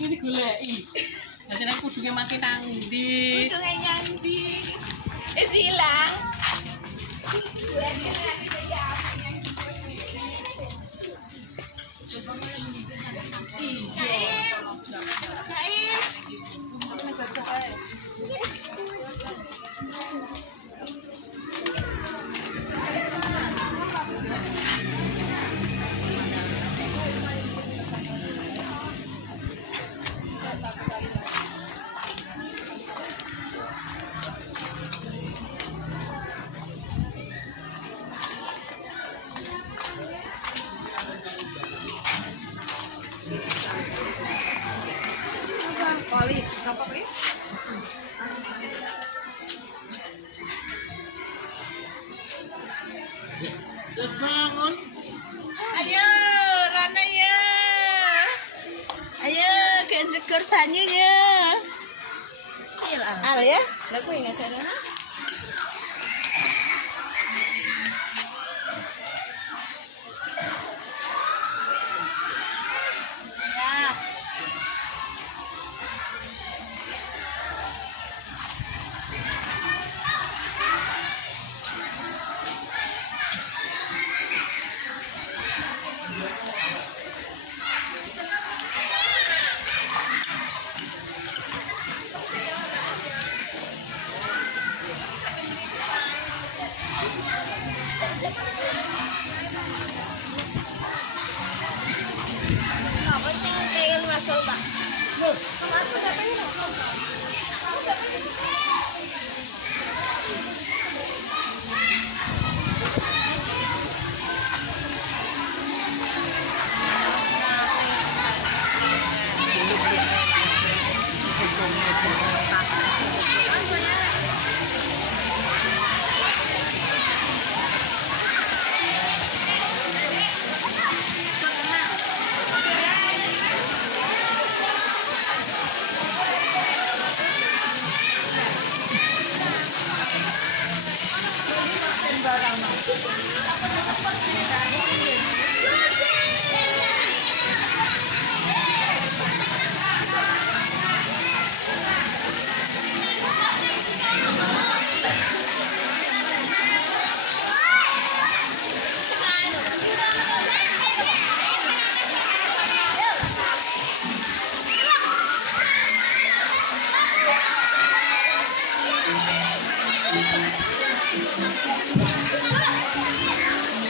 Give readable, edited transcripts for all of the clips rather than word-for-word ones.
ini goleki. Dadi nek kudunge mati nang ndi? Kudunge nyandi. Hilang. Kali, berapa kali? Bangun. Ayo, Rana ya. Ayo, ke jegur banyu ya. Al ya. Lah kowe ngajarane. Apa sih kayak masuk, Pak?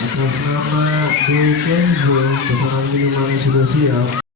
Atas nama Bu Kenzo, pesanan minumannya sudah siap.